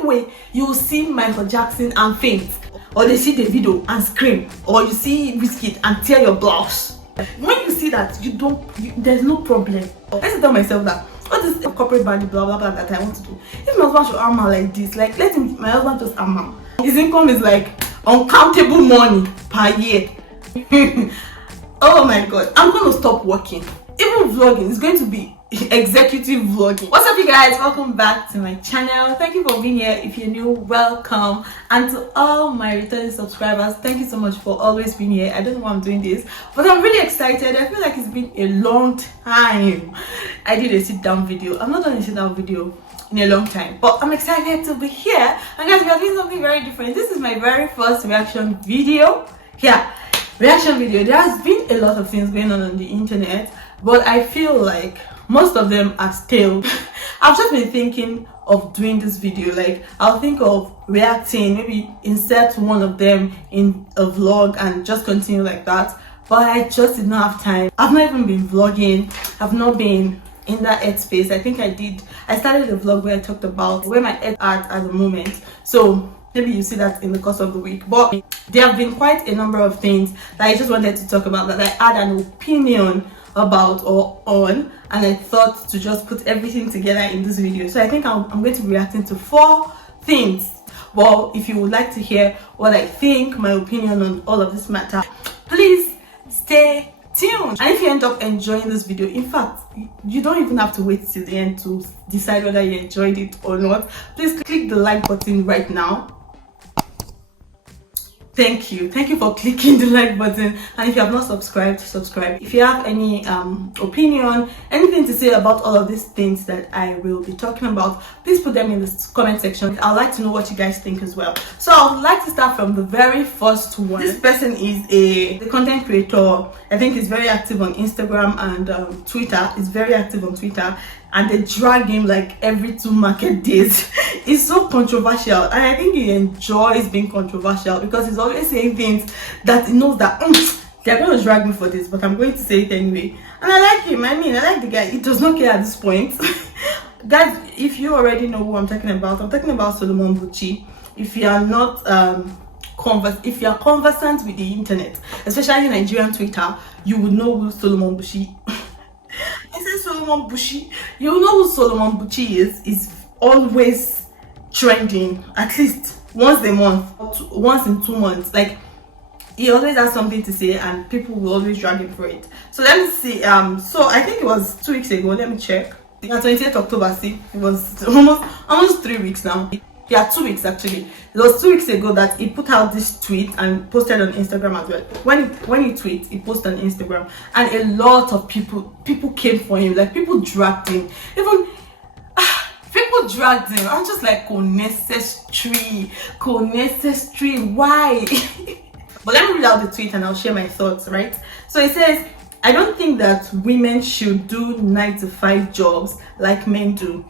same way you see Michael Jackson and faint, or they see the video and scream, or you see Whiskey and tear your blouse. When you see that, there's no problem. Let's tell myself that what is a corporate body blah blah blah that I want to do. If my husband should arm like this, like let him, my husband just arm. His income is like uncountable money per year. Oh my god, I'm gonna stop working. Even vlogging is going to be executive vlogging. What's up, you guys? Welcome back to my channel. Thank you for being here. If you're new, welcome. And to all my returning subscribers, thank you so much for always being here. I don't know why I'm doing this, but I'm really excited. I feel like it's been a long time. I did a sit down video. I'm not done a sit down video in a long time, but I'm excited to be here. And guys, we are doing something very different. This is my very first reaction video. Yeah, reaction video. There has been a lot of things going on the internet, but I feel like most of them are stale. I've just been thinking of doing this video, like I'll think of reacting, maybe insert one of them in a vlog and just continue like that, but I just did not have time. I've not even been vlogging. I've not been in that headspace. I started a vlog where I talked about where my head at the moment, so maybe you see that in the course of the week. But there have been quite a number of things that I just wanted to talk about, that I had an opinion about or on, and I thought to just put everything together in this video. So I think I'm going to be reacting to 4 things. Well, if you would like to hear what I think, my opinion on all of this matter, please stay tuned. And if you end up enjoying this video, in fact, you don't even have to wait till the end to decide whether you enjoyed it or not. Please click the like button right now. Thank you for clicking the like button, and if you have not subscribed, subscribe. If you have any opinion, anything to say about all of these things that I will be talking about, please put them in the comment section. I'd like to know what you guys think as well. So I'd like to start from the very first one. This person is the content creator. I think he's very active on Instagram and Twitter. He's very active on Twitter, and they drag him like every 2 market days. It's so controversial, and I think he enjoys being controversial because he's always saying things that he knows that they're going to drag me for this, but I'm going to say it anyway. And I like him. I mean, I like the guy. He does not care at this point. Guys, if you already know who I'm talking about Solomon Buchi. If you are not if you are conversant with the internet, especially Nigerian Twitter, you would know who Solomon Buchi. I said Solomon Buchi. You know who Solomon Buchi is. Is always trending at least once a month, once in 2 months. Like, he always has something to say and people will always drag him for it. So let me see. So I think it was 2 weeks ago. Let me check. Yeah, 28th October. See, it was almost 3 weeks now. Yeah, 2 weeks actually. It was 2 weeks ago that he put out this tweet and posted on Instagram as well. When he tweets, he posted on Instagram, and a lot of people came for him. Like, people dragged him. Even people dragged him. I'm just like, unnecessary. Why? But let me read out the tweet and I'll share my thoughts, right? So it says, I don't think that women should do 9-to-5 jobs like men do.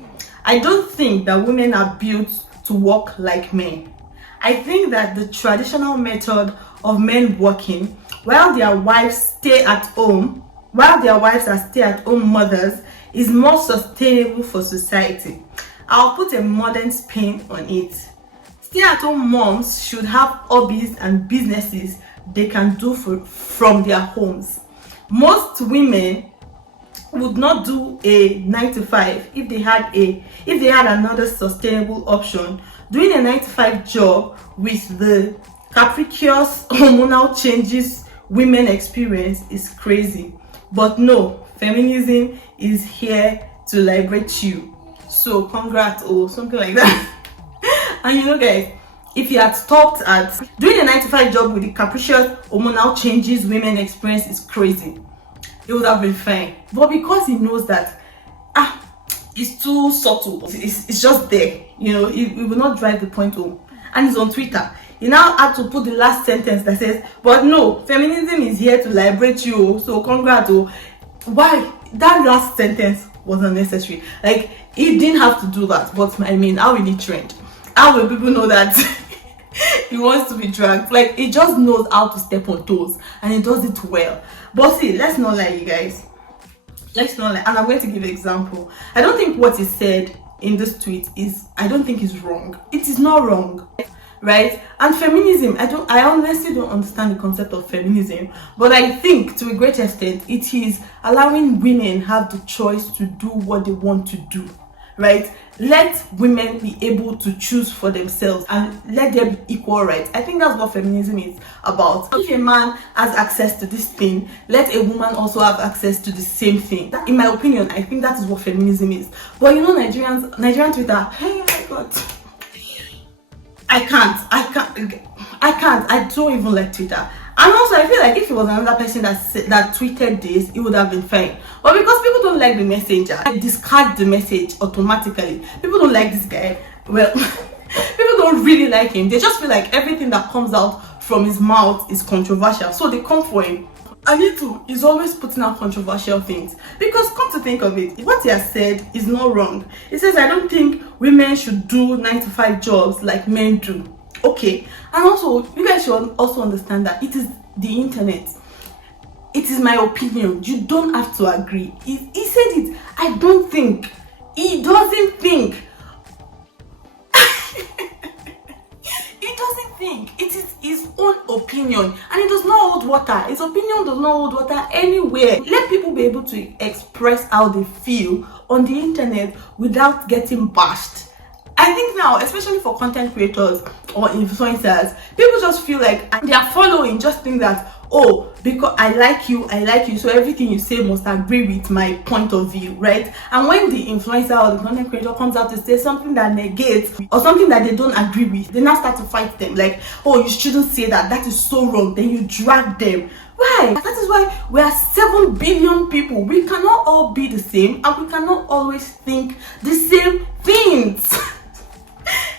I don't think that women are built to work like men. I think that the traditional method of men working while their wives are stay-at-home mothers is more sustainable for society. I'll put a modern spin on it. Stay-at-home moms should have hobbies and businesses they can do from their homes. Most women would not do a 9-to-5 if they had another sustainable option. Doing a 9-to-5 job with the capricious hormonal changes women experience is crazy. But no, feminism is here to liberate you. So congrats, or something like that. And you know, guys, if he had stopped at doing a 9-to-5 job with the capricious hormonal changes women experience is crazy, it would have been fine. But because he knows that it's too subtle, it's just there, you know, it will not drive the point home, and it's on Twitter, he now had to put the last sentence that says, but no, feminism is here to liberate you, so congrats. Why? That last sentence was unnecessary. Like, he didn't have to do that. But I mean, how will he trend? How will people know that he wants to be dragged? Like, he just knows how to step on toes, and he does it well. But see, let's not lie, you guys. Let's not lie. And I'm going to give an example. I don't think what he said in this tweet is, I don't think is wrong. It is not wrong, right? And feminism, I honestly don't understand the concept of feminism, but I think to a great extent it is allowing women have the choice to do what they want to do, right? Let women be able to choose for themselves and let there be equal rights. I think that's what feminism is about. If a man has access to this thing, let a woman also have access to the same thing. That, in my opinion, I think that is what feminism is. But you know, Nigerian Twitter, hey, my God, I can't. I don't even like Twitter. And also, I feel like if it was another person that tweeted this, it would have been fine. But because people don't like the messenger, I discard the message automatically. People don't like this guy. Well, people don't really like him. They just feel like everything that comes out from his mouth is controversial. So they come for him. Anitu is always putting out controversial things. Because come to think of it, what he has said is not wrong. He says, I don't think women should do 9-to-5 jobs like men do. Okay, and also you guys should also understand that it is the internet. It is my opinion. You don't have to agree. He said it. I don't think. He doesn't think. He doesn't think. It is his own opinion, and it does not hold water. His opinion does not hold water anywhere. Let people be able to express how they feel on the internet without getting bashed. I think now, especially for content creators or influencers, people just feel like their following just think that, oh, because I like you, so everything you say must agree with my point of view, right? And when the influencer or the content creator comes out to say something that negates or something that they don't agree with, they now start to fight them like, oh, you shouldn't say that, that is so wrong. Then you drag them. Why? That is why we are 7 billion people. We cannot all be the same, and we cannot always think the same things.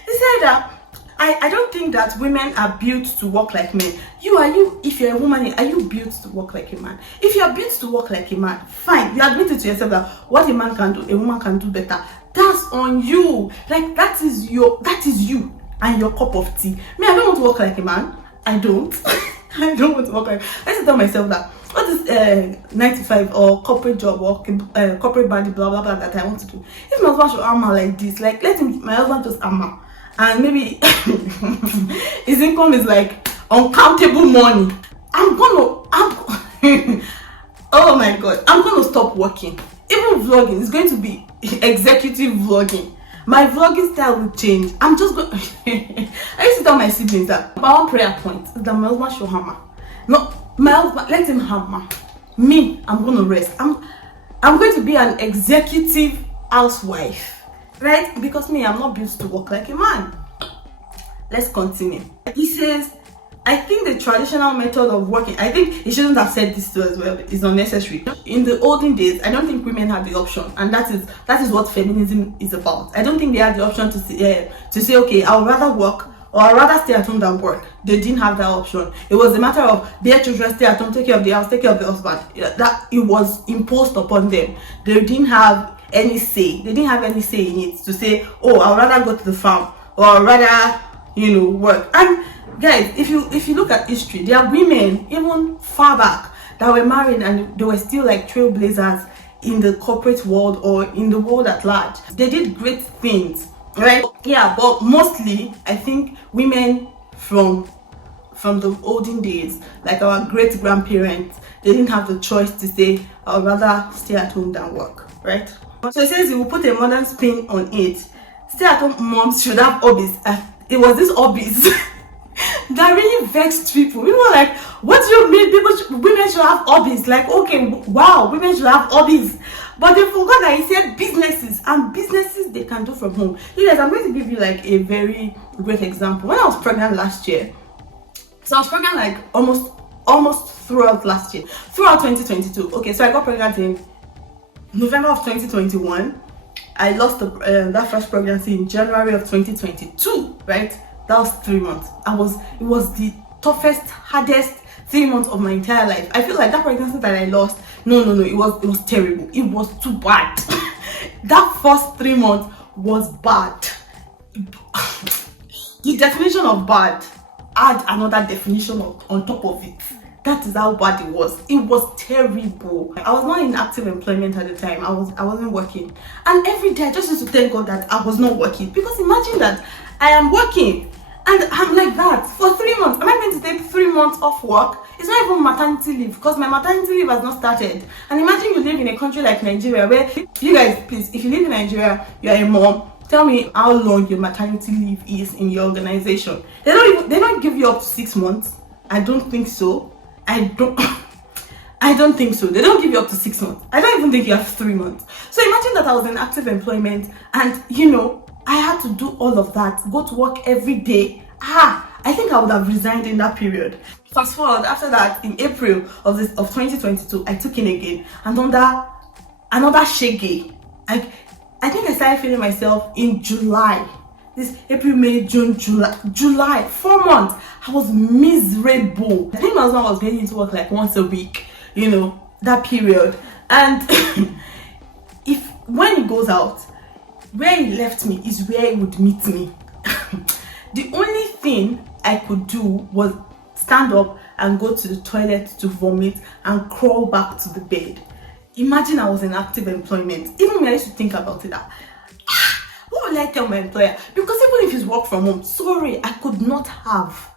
He said that I don't think that women are built to work like men. If you're a woman, are you built to work like a man? If you're built to work like a man, fine. You admit it to yourself that what a man can do, a woman can do better. That's on you. Like that is you and your cup of tea. Me, I don't want to work like a man. I don't. I don't want to work like. I just tell myself that what is 9-to-5 or corporate job or corporate body blah blah blah that I want to do. If my husband should armor like this, like let my husband just armor. And maybe his income is like uncountable money. Oh my God, I'm gonna stop working. Even vlogging is going to be executive vlogging. My vlogging style will change. I'm just going. I used to tell my siblings that my one prayer point is that my husband should hammer. No, my husband, let him hammer. Me, I'm gonna rest. I'm going to be an executive housewife. Right? Because me, I'm not built to work like a man. Let's continue. He says, I think the traditional method of working, I think he shouldn't have said this too as well, is unnecessary. In the olden days, I don't think women had the option, and that is what feminism is about. I don't think they had the option to say, okay, I would rather work or I'd rather stay at home than work. They didn't have that option. It was a matter of their children, stay at home, take care of the house, take care of the husband. That it was imposed upon them. They didn't have any say. They didn't have any say in it to say, oh, I'd rather go to the farm or I'd rather, work. And guys, if you look at history, there are women even far back that were married and they were still like trailblazers in the corporate world or in the world at large. They did great things, right? Yeah, but mostly I think women from the olden days, like our great grandparents, they didn't have the choice to say, I'd rather stay at home than work, right? So it says he will put a modern spin on it. Stay at home moms should have hobbies. It was these hobbies that really vexed people. We were like, what do you mean women should have hobbies? Like, okay, wow, women should have hobbies. But they forgot that he said businesses, and businesses they can do from home. You guys, I'm going to give you like a very great example. When I was pregnant last year, so I was pregnant like almost throughout last year, throughout 2022. Okay, so I got pregnant in November of 2021. I lost that first pregnancy in January of 2022, right? That was 3 months. It was the toughest, hardest 3 months of my entire life. I feel like that pregnancy that I lost, no, it was terrible. It was too bad. That first 3 months was bad. The definition of bad, add another definition on top of it. That is how bad it was. It was terrible. I was not in active employment at the time. I wasn't working, and every day I just used to thank God that I was not working, because imagine that I am working and I'm like that for 3 months. Am I going to take 3 months off work? It's not even maternity leave, because my maternity leave has not started. And imagine you live in a country like Nigeria, where, you guys, please, if you live in Nigeria, you're a mom, tell me how long your maternity leave is in your organization. They don't give you up to 6 months. I don't think so. I don't think so. They don't give you up to 6 months. I don't even think you have 3 months. So imagine that I was in active employment, and I had to do all of that, go to work every day. I think I would have resigned in that period. Fast forward, after that, in April of 2022, I took in again another shege. I think I started feeling myself in July. This April, May, June, July, 4 months. I was miserable. I think my husband was getting into work like once a week, that period. And when he goes out, where he left me is where he would meet me. The only thing I could do was stand up and go to the toilet to vomit and crawl back to the bed. Imagine I was in active employment. Even when I used to think about it, what will I tell my employer? Because even if it's work from home, sorry, I couldn't have.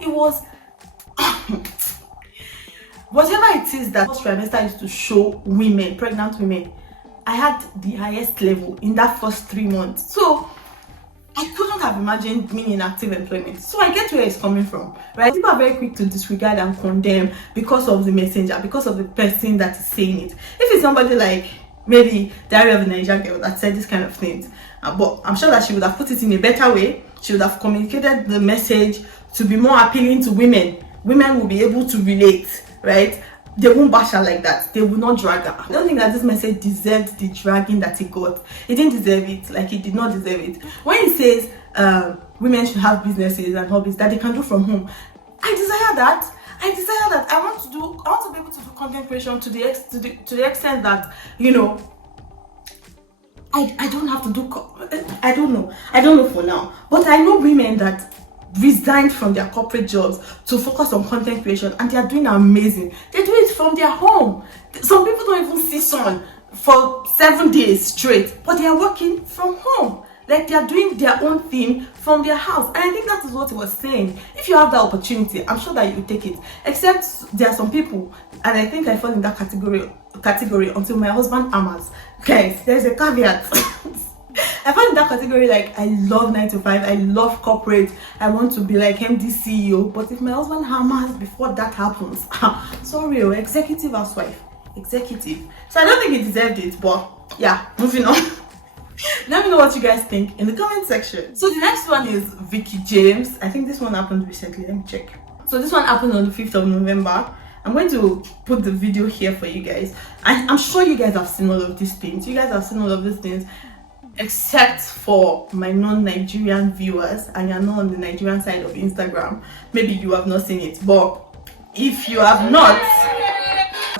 It was whatever it is that first trimester used to show women, pregnant women, I had the highest level in that first 3 months. So I couldn't have imagined being in active employment. So I get where it's coming from, right? People are very quick to disregard and condemn because of the messenger, because of the person that is saying it. If it's somebody like maybe Diary of a Nigerian Girl that said this kind of things, but I'm sure that she would have put it in a better way. She would have communicated the message to be more appealing to women. Women will be able to relate, right? They won't bash her like that. They will not drag her. I don't think that this message deserved the dragging that he got. He didn't deserve it. Like, he did not deserve it. When he says women should have businesses and hobbies that they can do from home, I desire that. I want to be able to do content creation to the extent that I don't have to do. I don't know for now. But I know women that resigned from their corporate jobs to focus on content creation, and they are doing amazing. They do it from their home. Some people don't even see sun for 7 days straight, but they are working from home. Like, they are doing their own thing from their house. And I think that is what he was saying. If you have that opportunity, I'm sure that you will take it. Except there are some people, and I think I fall in that category until my husband hammers. Guys, there's a caveat. I fall in that category. Like, I love 9 to 5, I love corporate, I want to be like MD CEO. But if my husband hammers before that happens, sorry, executive housewife, executive. So I don't think he deserved it. But yeah, moving on. Let me know what you guys think in the comment section. So the next one is Vicky James. I think this one happened recently. Let me check. So this one happened on the 5th of November. I'm going to put the video here for you guys. I'm sure you guys have seen all of these things. You guys have seen all of these things, except for my non-Nigerian viewers, and you're not on the Nigerian side of Instagram. Maybe you have not seen it. But if you have not,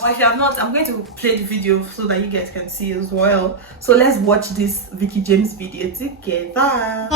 I'm going to play the video so that you guys can see as well. So let's watch this Vicky James video together.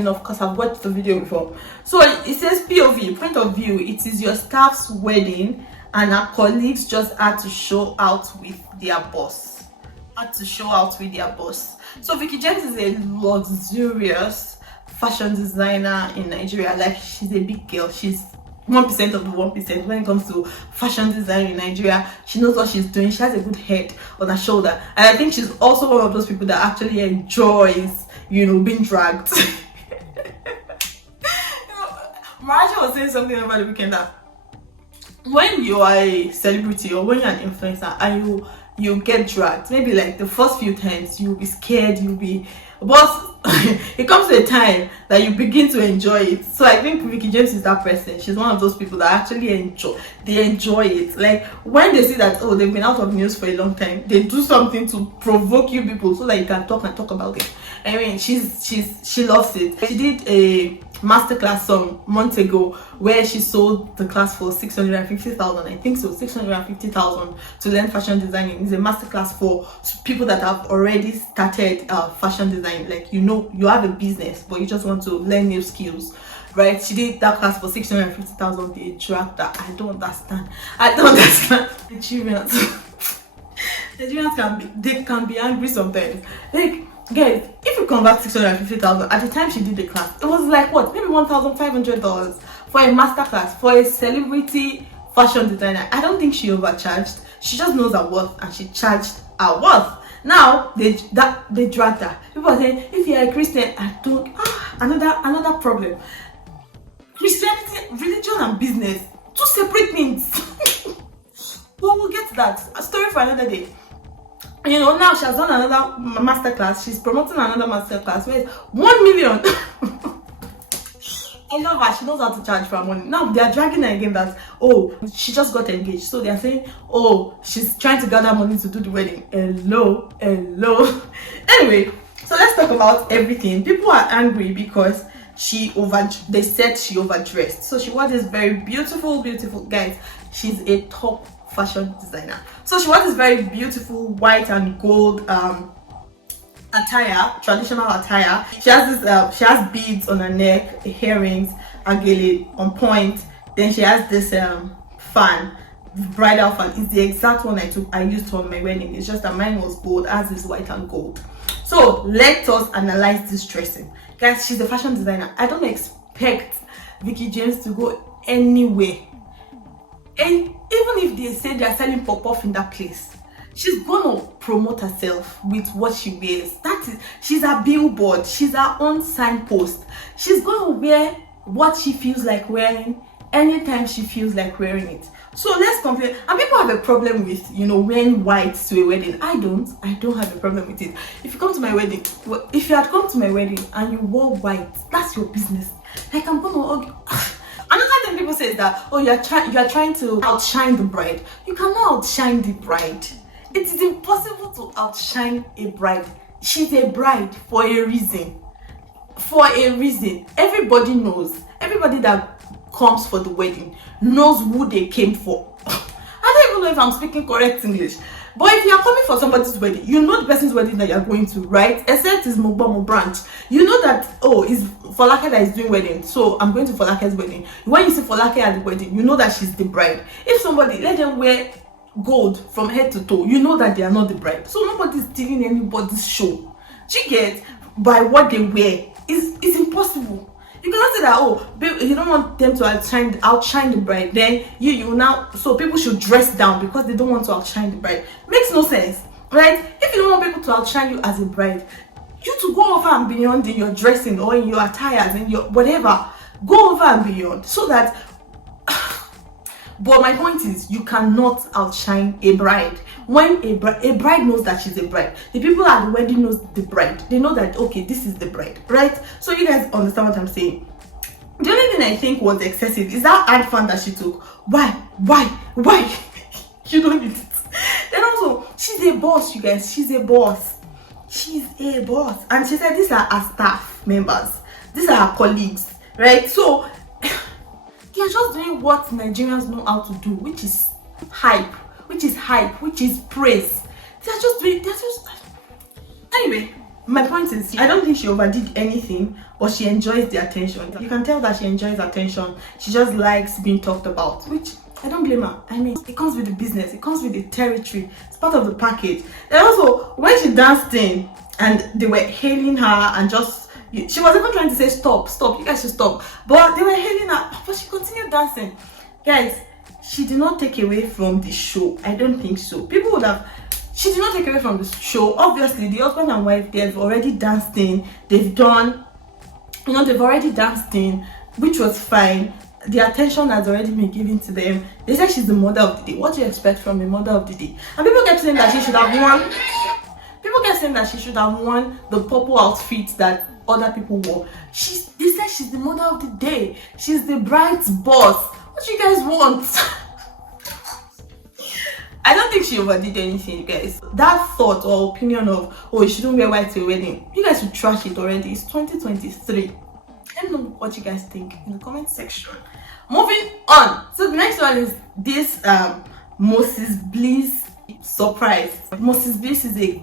Because I've watched the video before. So it says POV, point of view. It is your staff's wedding and our colleagues just had to show out with their boss. So Vicky James is a luxurious fashion designer in Nigeria. Like, she's a big girl. She's 1% of the 1% when it comes to fashion design in Nigeria. She knows what she's doing. She has a good head on her shoulder. And I think she's also one of those people that actually enjoys, being dragged. Maraja was saying something over the weekend that when you are a celebrity or when you're an influencer and you get dragged. Maybe like the first few times you'll be scared, but it comes to a time that you begin to enjoy it. So I think Vicky James is that person. She's one of those people that actually enjoy it. Like when they see that, oh, they've been out of news for a long time, they do something to provoke you people so that you can talk about it. I mean, she loves it. She did a masterclass some months ago where she sold the class for 650,000. I think so, 650,000 to learn fashion designing. It's a masterclass for people that have already started fashion design. Like, you know, you have a business but you just want to learn new skills, right? She did that class for 650,000. They dragged that. I don't understand. Nigerians can be angry sometimes. Like, guys, if you convert 650,000 at the time she did the class, it was like what, maybe $1,500 for a master class for a celebrity fashion designer. I don't think she overcharged. She just knows her worth and she charged her worth. Now they dragged her. People are saying, if you're a Christian, I don't. Another problem. Christianity, religion, and business, two separate things. But we'll get to that. A story for another day. You know, now she has done another masterclass. She's promoting another masterclass where it's 1 million. I love her. She knows how to charge for her money. Now they are dragging her again that, oh, she just got engaged. So they are saying, oh, she's trying to gather money to do the wedding. Hello. Anyway, so let's talk about everything. People are angry because they said she overdressed. So she wore this very beautiful, guys. She's a top fashion designer. So she wore this very beautiful white and gold attire, traditional attire. She has this she has beads on her neck, earrings, agele on point. Then she has this fan, bridal fan. It's the exact one I used for my wedding. It's just that mine was gold, as is white and gold. So let us analyze this dressing. Guys, she's a fashion designer. I don't expect Vicky James to go anywhere. And even if they say they're selling pop-off in that place, she's gonna promote herself with what she wears. She's a billboard. She's her own signpost. She's gonna wear what she feels like wearing anytime she feels like wearing it. So let's complain. And people have a problem with, you know, wearing white to a wedding. I don't have a problem with it. If you come to my wedding, if you had come to my wedding and you wore white, that's your business. Like, I'm gonna argue. Another thing people say is that, oh, you are trying to outshine the bride. You cannot outshine the bride. It is impossible to outshine a bride. She's a bride for a reason. Everybody knows. Everybody that comes for the wedding knows who they came for. I don't even know if I'm speaking correct English. But if you are coming for somebody's wedding, you know the person's wedding that you're going to, right? Except it's Mogbomo branch. You know that, oh, it's Folake that is doing wedding, so I'm going to Folake's wedding. When you see Folake at the wedding, you know that she's the bride. If somebody, let them wear gold from head to toe, you know that they are not the bride. So nobody's stealing anybody's show. Do you get? By what they wear. It's impossible. You cannot say that, oh, babe, you don't want them to outshine the bride. Then you now, so people should dress down because they don't want to outshine the bride. Makes no sense, right? If you don't want people to outshine you as a bride, you to go over and beyond in your dressing or in your attires, in your whatever. Go over and beyond so that. But my point is, you cannot outshine a bride. When a bride knows that she's a bride, the people at the wedding knows the bride. They know that, okay, this is the bride, right? So you guys understand what I'm saying. The only thing I think was excessive is that ad fan that she took. Why? You don't need it. Then also, she's a boss, you guys. She's a boss. And she said these are her staff members. These are her colleagues, right? So they're just doing what Nigerians know how to do, which is hype, which is praise. Anyway, my point is, I don't think she overdid anything, but she enjoys the attention. You can tell that she enjoys attention. She just likes being talked about, which I don't blame her. I mean, it comes with the business, it comes with the territory, it's part of the package. And also, when she danced in and they were hailing her and she was even trying to say stop, you guys should stop, but they were hailing her, but she continued dancing. Guys, she did not take away from the show. I don't think so. People would have. She did not take away from the show. Obviously, the husband and wife, they've already danced in. They've already danced in, which was fine. the attention has already been given to them. They said she's the mother of the day. What do you expect from a mother of the day? And people kept saying that she should have worn. People kept saying that she should have worn the purple outfit that other people wore. They said she's the mother of the day. She's the bride's boss. What do you guys want? I don't think she overdid anything, you guys. That thought or opinion of, oh, you shouldn't wear white to a wedding, you guys should trash it already. It's 2023. Let me know what you guys think in the comment section. Moving on. So the next one is this Mrs. Bliss surprise. Mrs. Bliss is a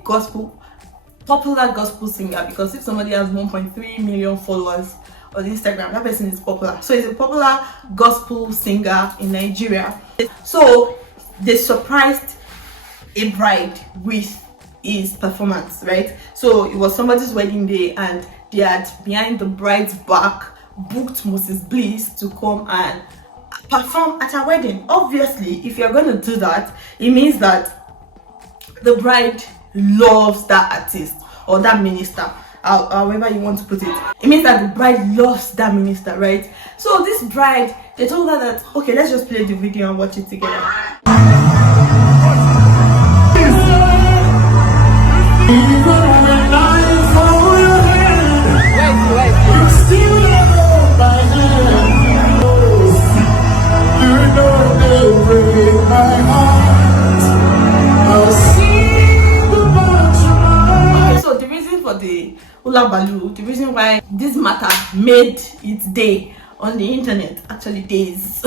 popular gospel singer, because if somebody has 1.3 million followers on Instagram, that person is popular. So he's a popular gospel singer in Nigeria. So they surprised a bride with his performance, right? So it was somebody's wedding day, and they had, behind the bride's back, booked Mrs. Bliss to come and perform at her wedding. Obviously, if you're going to do that, it means that the bride loves that artist or that minister, however you want to put it. It means that the bride loves that minister, right? So this bride, they told her that, okay, let's just play the video and watch it together. The hula baloo, the reason why this matter made its day on the internet, actually days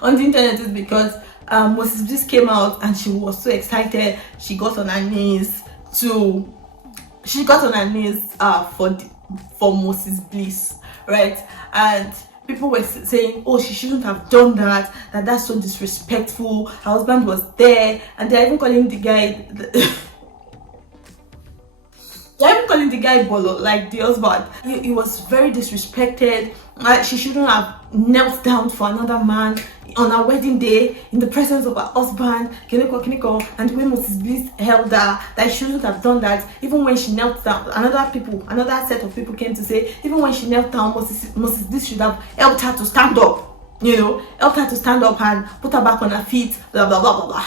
on the internet, is because Mrs. Bliss came out and she was so excited. She got on her knees for Mrs. Bliss, right? And people were saying, oh, she shouldn't have done that, that's so disrespectful. Her husband was there, and they're even calling the guy Bolo, like the husband. He was very disrespected. She shouldn't have knelt down for another man on her wedding day in the presence of her husband, Kiniko. And the way Mrs. Bliss held her, that she shouldn't have done that. Even when she knelt down, another set of people came to say, even when she knelt down, Mrs. Bliss should have helped her to stand up, helped her to stand up and put her back on her feet, blah blah blah blah blah.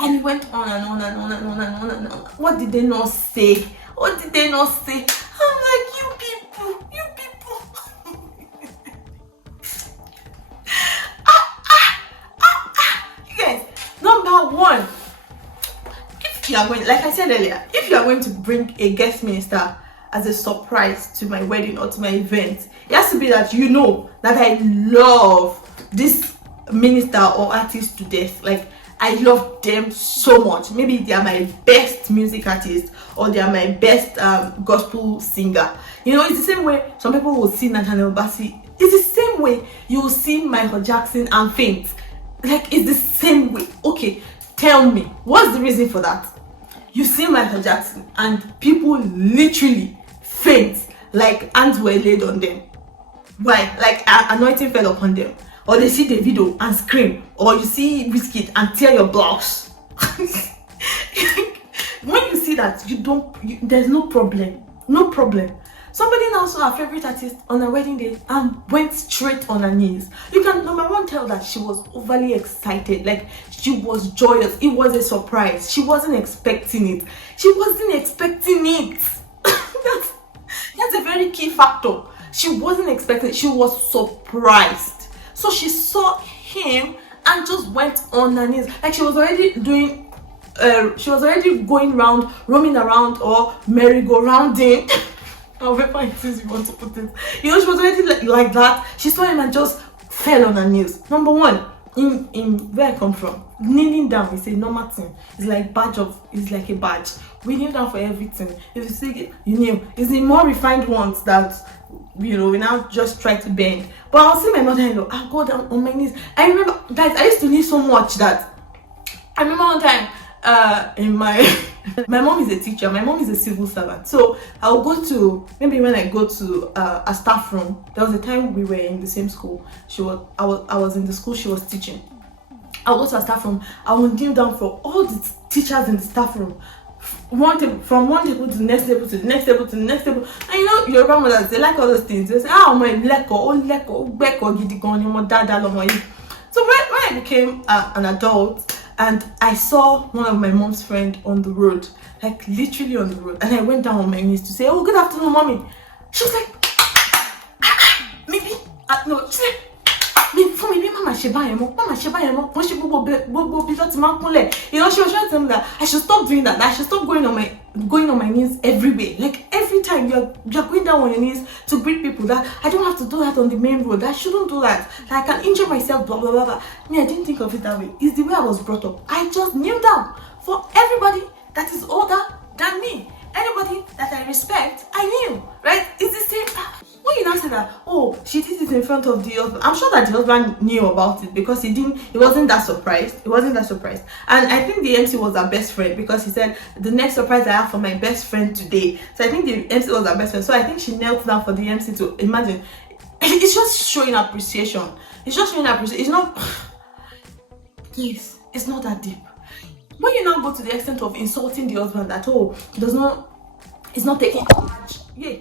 And it went on and on and on and on and on and on. What did they not say? What did they not say? I'm like, you people. You guys, number one, if you are going, like I said earlier, if you are going to bring a guest minister as a surprise to my wedding or to my event, it has to be that you know that I love this minister or artist to death. Like, I love them so much. Maybe they are my best music artist, or they are my best gospel singer. It's the same way some people will see Nathaniel Bassey. It's the same way you will see Michael Jackson and faint. Like, it's the same way. Okay, tell me, what's the reason for that? You see Michael Jackson and people literally faint, like hands were laid on them. Why? Like anointing fell upon them. Or they see the video and scream, or you see Whiskey and tear your blouse. When you see that, there's no problem. Somebody now saw her favorite artist on her wedding day and went straight on her knees. You can, number one, tell that she was overly excited. Like, she was joyous. It was a surprise. She wasn't expecting it. That's a very key factor. She wasn't expecting it. She was surprised. So she saw him and just went on her knees. Like, she was already going round, roaming around, or merry-go-rounding. However it is you want to put it. She was already like that. She saw him and just fell on her knees. Number one, in where I come from, kneeling down is a normal thing. It's like a badge. We kneel down for everything. If you see it, you kneel. It's the more refined ones that we now just try to bend. But I'll see my mother-in-law, I'll go down on my knees. I remember, guys, I used to kneel so much that I remember one time my mom is a teacher, my mom is a civil servant. So I'll go to, maybe when I go to a staff room, there was a time we were in the same school. I was in the school she was teaching. I'll go to a staff room, I will kneel down for all the teachers in the staff room. from one table to the next table to the next table to the next table. And you know, your grandmothers, they like all those things. They say, ah, my leko, gidi goni, mo dada lomo yi. So when I became an adult and I saw one of my mom's friend on the road, like literally on the road, and I went down on my knees to say, oh, good afternoon, mommy. She was like, maybe, no, she said, maybe mama shebayemo, you know, she was trying to tell me that I should stop doing that I should stop going on my knees everywhere. Like every time you're going down on your knees to greet people, that I don't have to do that on the main road. I shouldn't do that. Like I can injure myself, blah blah blah blah. Me, I didn't think of it that way. It's the way I was brought up. I just kneel down for everybody that is older than me. Anybody that I respect, I kneel, right? It's the same thing. When you now say that, oh, she did it in front of the husband, I'm sure that the husband knew about it because he wasn't that surprised. And I think the MC was our best friend because he said, the next surprise I have for my best friend today. So I think the MC was our best friend. So I think she knelt down for the MC to imagine. It's just showing appreciation. It's not, yes, it's not that deep. When you now go to the extent of insulting the husband that, oh, he's not taking charge. Yeah.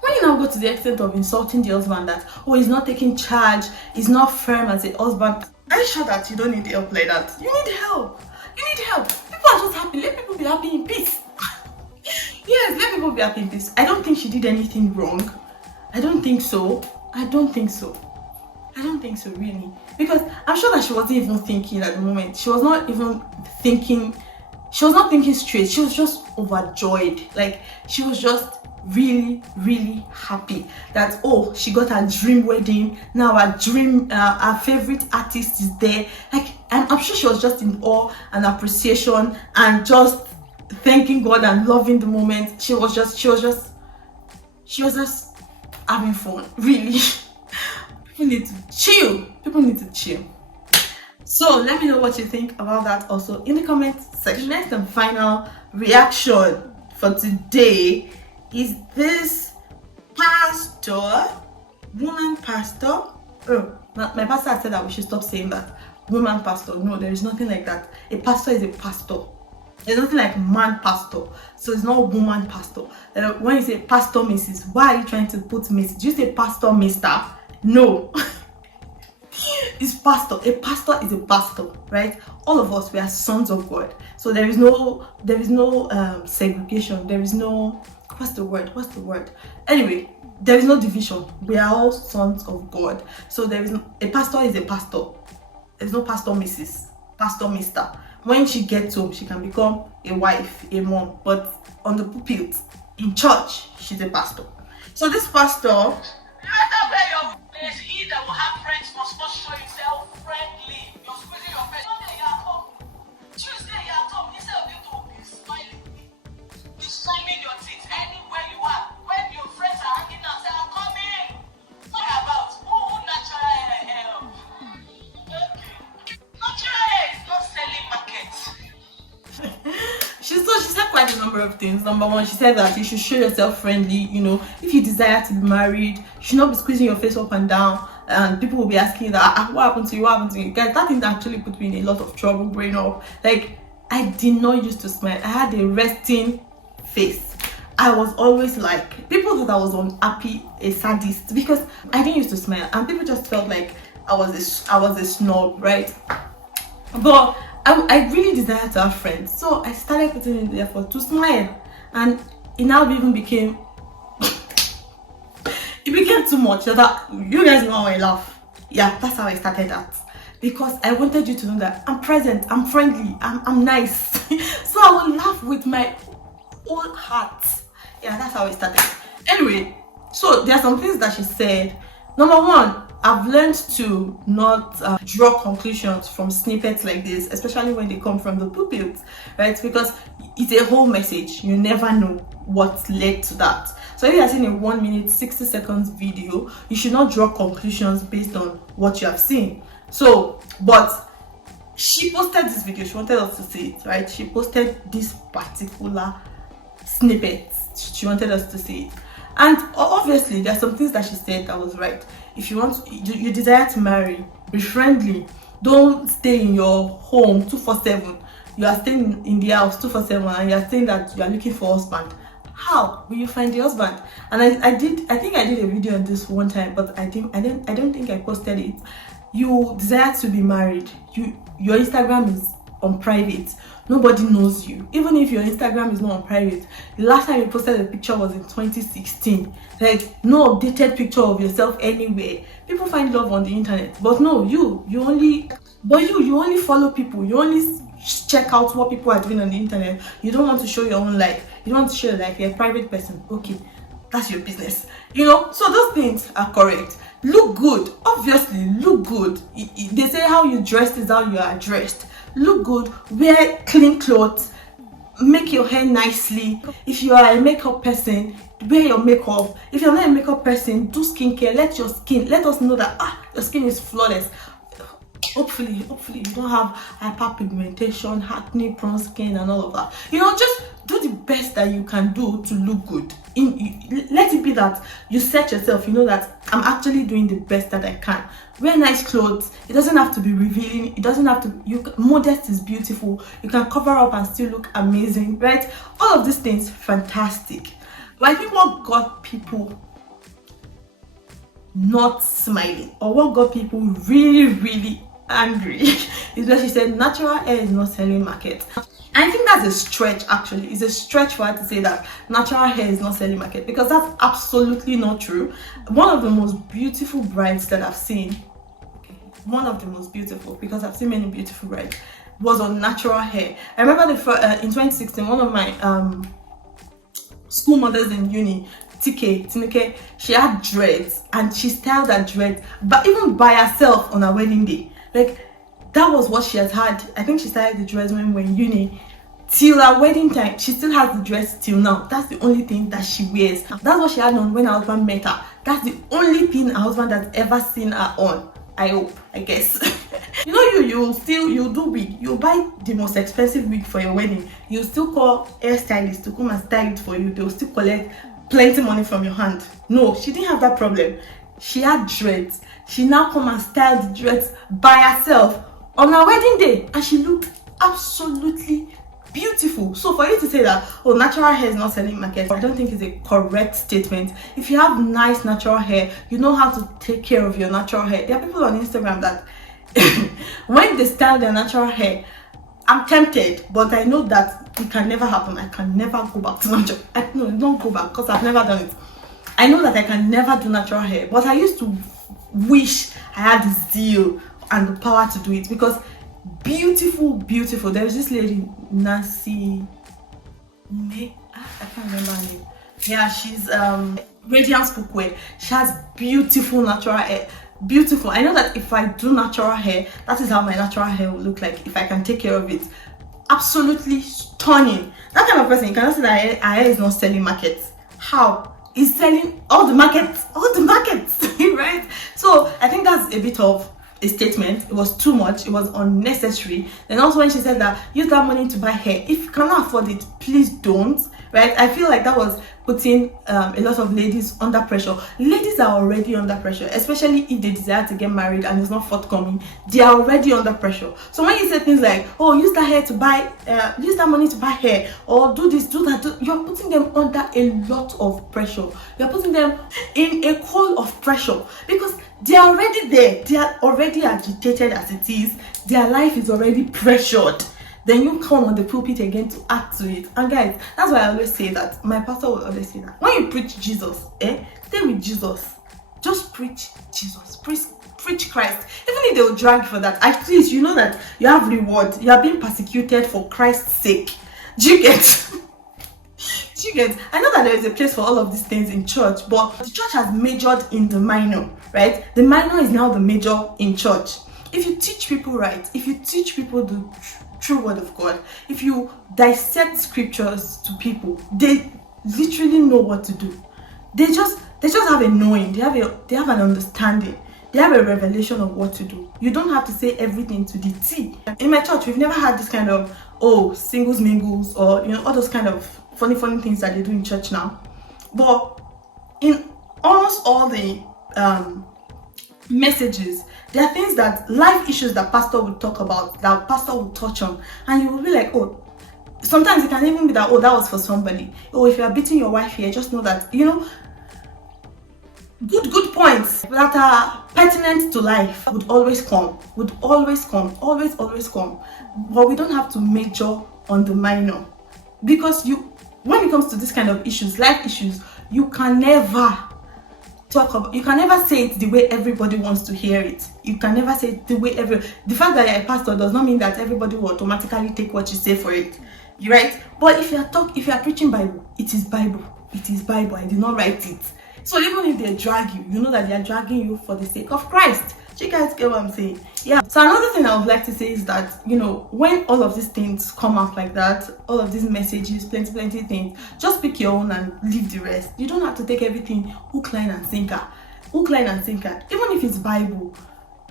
When you now go to the extent of insulting the husband that, oh, he's not taking charge, he's not firm as a husband, are you sure that you don't need help like that? You need help. People are just happy. Let people be happy in peace. Yes, let people be happy in peace. I don't think she did anything wrong. I don't think so, really. Because I'm sure that she wasn't even thinking at the moment. She was not thinking straight. She was just overjoyed. Like, she was just really, really happy that, oh, she got her dream wedding. Now her favorite artist is there. Like, I'm sure she was just in awe and appreciation and just thanking God and loving the moment. She was just having fun, really. People need to chill. So let me know what you think about that also in the comment section. Next and final reaction for today is this woman pastor. Oh, my pastor has said that we should stop saying that. Woman pastor. No, there is nothing like that. A pastor is a pastor. There's nothing like man pastor. So it's not woman pastor. When you say pastor Mrs., why are you trying to put Miss? Do you say pastor Mr.? No. It's pastor. A pastor is a pastor, right? All of us, we are sons of God. So there is no segregation. There is no, what's the word? Anyway, there is no division. We are all sons of God. So a pastor is a pastor. There's no pastor Mrs., pastor Mr. When she gets home, she can become a wife, a mom. But on the pulpit, in church, she's a pastor. So this pastor, there's he that will have friends must not show himself friendly. You're squeezing your face. Monday you're at home. Tuesday you're at home. Instead of you to be smiling, you shining your teeth anywhere you are. When your friends are hanging out, say, I'm coming. What about natural hair? Okay. Natural hair is not selling markets. She said quite a number of things. Number one, she said that you should show yourself friendly. You know, if you desire to be married, you should not be squeezing your face up and down, and people will be asking you that, what happened to you? Guys, that thing actually put me in a lot of trouble growing up. Like, I did not used to smile. I had a resting face. I was always like, people thought I was unhappy, a sadist, because I didn't used to smile, and people just felt like I was a snob, right? But I really desired to have friends, so I started putting in the effort to smile, and it now even became too much. That you guys know how I laugh. Yeah, that's how I started that, because I wanted you to know that I'm present, I'm friendly, I'm nice. So I will laugh with my whole heart. Yeah, that's how I started. Anyway, so there are some things that she said. Number one, I've learned to not draw conclusions from snippets like this, especially when they come from the pulpit, right? Because it's a whole message. You never know what led to that. So if you are seeing a 1 minute 60 seconds video, you should not draw conclusions based on what you have seen. So, but she posted this video. She wanted us to see it, right? She posted this particular snippet. She wanted us to see it. And obviously, there are some things that she said that was right. If you want, you desire to marry, be friendly. Don't stay in your home 24/7. you are staying in the house 247 and you are saying that you are looking for a husband. How will you find the husband? And I think I did a video on this one time, but I don't think I posted it. You desire to be married. Your Instagram is on private. Nobody knows you. Even if your Instagram is not on private, the last time you posted a picture was in 2016. Like, no updated picture of yourself anywhere. People find love on the internet, but no, you only follow people. You only check out what people are doing on the internet. You don't want to show your own life. You don't want to show your life. You're a private person. Okay, that's your business. So those things are correct. Look good. Obviously, look good. They say how you dressed is how you are dressed. Look good. Wear clean clothes. Make your hair nicely. If you are a makeup person, wear your makeup. If you're not a makeup person, do skincare. Let us know that your skin is flawless. Hopefully you don't have hyperpigmentation, acne, prone skin and all of that. Just do the best that you can do to look good. Let it be that you set yourself, that I'm actually doing the best that I can. Wear nice clothes. It doesn't have to be revealing. It doesn't have to, modest is beautiful. You can cover up and still look amazing, right? All of these things, fantastic. But I think what got people not smiling, or what got people really, really angry, is when she said natural hair is not selling market. I think that's a stretch. Actually, it's a stretch for her to say that natural hair is not selling market, because that's absolutely not true. One of the most beautiful brides that I've seen, one of the most beautiful, because I've seen many beautiful brides, was on natural hair. I remember in 2016, one of my school mothers in uni, Tineke, she had dreads and she styled her dreads, but even by herself on her wedding day. Like, that was what she has had. I think she started the dress when we were in uni. Till her wedding time, she still has the dress till now. That's the only thing that she wears. That's what she had on when her husband met her. That's the only thing her husband has ever seen her on. I guess. You'll do wig. You'll buy the most expensive wig for your wedding. You'll still call hairstylists to come and style it for you. They'll still collect plenty money from your hand. No, she didn't have that problem. She had dreads. She now come and style the dreads by herself on her wedding day, and she looked absolutely beautiful. So for you to say that, oh, natural hair is not selling market, I don't think it's a correct statement. If you have nice natural hair, you know how to take care of your natural hair. There are people on Instagram that when they style their natural hair, I'm tempted, but I know that it can never happen. I can never go back to natural. No, don't go back, because I've never done it. I know that I can never do natural hair, but I used to wish I had the zeal and the power to do it, because beautiful. There was this lady, Nancy May, I can't remember her name. Yeah, she's Radiance Cookware. She has beautiful natural hair. Beautiful. I know that if I do natural hair, that is how my natural hair will look like if I can take care of it. Absolutely stunning. That kind of person, you cannot say that her hair is not selling markets. How? It's selling all the markets, right? So I think that's a bit of a statement. It was too much. It was unnecessary. And also when she said that use that money to buy hair, if you cannot afford it, please don't, right? I feel like that was putting a lot of ladies under pressure. Ladies are already under pressure, especially if they desire to get married and it's not forthcoming. They are already under pressure. So when you say things like, oh, use that hair to buy, use that money to buy hair, or do this, do that, you're putting them under a lot of pressure. You're putting them in a coil of pressure, because they are already there. They are already agitated as it is. Their life is already pressured. Then you come on the pulpit again to add to it. And guys, that's why I always say that. My pastor will always say that. When you preach Jesus, stay with Jesus. Just preach Jesus. Preach Christ. Even if they will drag you for that, at least you know that you have reward. You are being persecuted for Christ's sake. Do you get? Do you get? I know that there is a place for all of these things in church, but the church has majored in the minor, right? The minor is now the major in church. If you teach people right, if you teach people the true word of God, if you dissect scriptures to people, they literally know what to do. They just have a knowing. They have an understanding. They have a revelation of what to do. You don't have to say everything to the T. In my church, we've never had this kind of singles mingles, or all those kind of funny things that they do in church now. But in almost all the messages. There are things that life issues that pastor would talk about, that pastor would touch on, and you will be like, oh, sometimes it can even be that, oh, that was for somebody. Oh, if you are beating your wife here, just know that, you know, good points that are pertinent to life would always come, always come. But we don't have to major on the minor, because when it comes to this kind of issues, life issues, you can never say it the way everybody wants to hear it. You can never say it the way the fact that you're a pastor does not mean that everybody will automatically take what you say for it. You right? But if you are preaching Bible, it is Bible. It is Bible. I did not write it. So even if they drag you, you know that they are dragging you for the sake of Christ. Do you guys get what I'm saying? Yeah. So another thing I would like to say is that, you know, when all of these things come out like that, all of these messages, plenty things, just pick your own and leave the rest. You don't have to take everything hook, line and sinker. Even if it's Bible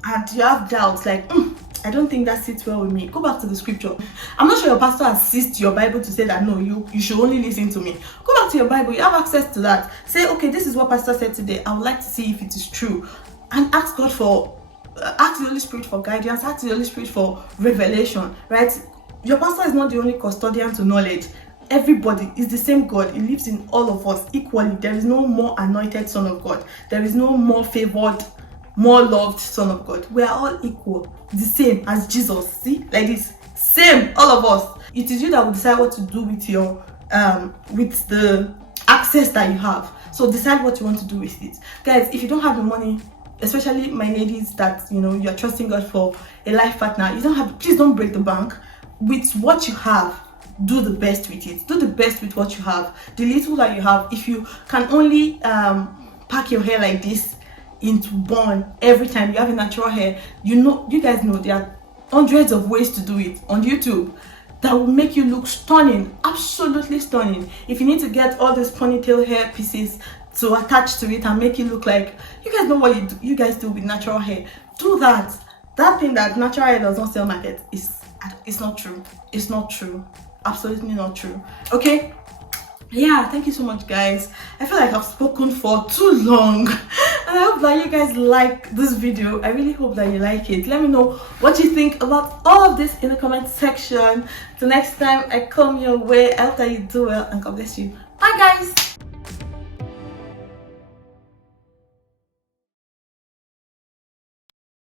and you have doubts like, I don't think that sits well with me, go back to the scripture. I'm not sure your pastor assists your Bible to say that, no, you should only listen to me. Go back to your Bible. You have access to that. Say, okay, this is what pastor said today. I would like to see if it is true. And ask God ask the Holy Spirit for guidance, ask the Holy Spirit for revelation, right? Your pastor is not the only custodian to knowledge. Everybody is the same God. He lives in all of us equally. There is no more anointed son of God. There is no more favored, more loved son of God. We are all equal, the same as Jesus. See, like this, same, all of us. It is you that will decide what to do with your with the access that you have. So decide what you want to do with it, guys. If you don't have the money, especially my ladies that, you know, you're trusting God for a life partner, please don't break the bank. With what you have, do the best with it. Do the best with what you have. The little that you have, if you can only pack your hair like this into bun every time you have a natural hair, you guys know there are hundreds of ways to do it on YouTube that will make you look stunning, absolutely stunning. If you need to get all these ponytail hair pieces to attach to it and make it look like, you guys know what you guys do with natural hair, do that. That thing that natural hair does not sell market it's not true. It's not true. Absolutely not true. Okay, yeah, thank you so much, guys. I feel like I've spoken for too long, and I hope that you guys like this video. I really hope that you like it. Let me know what you think about all of this in the comment section. Till next time I come your way, I hope that you do well, and God bless you. Bye, guys.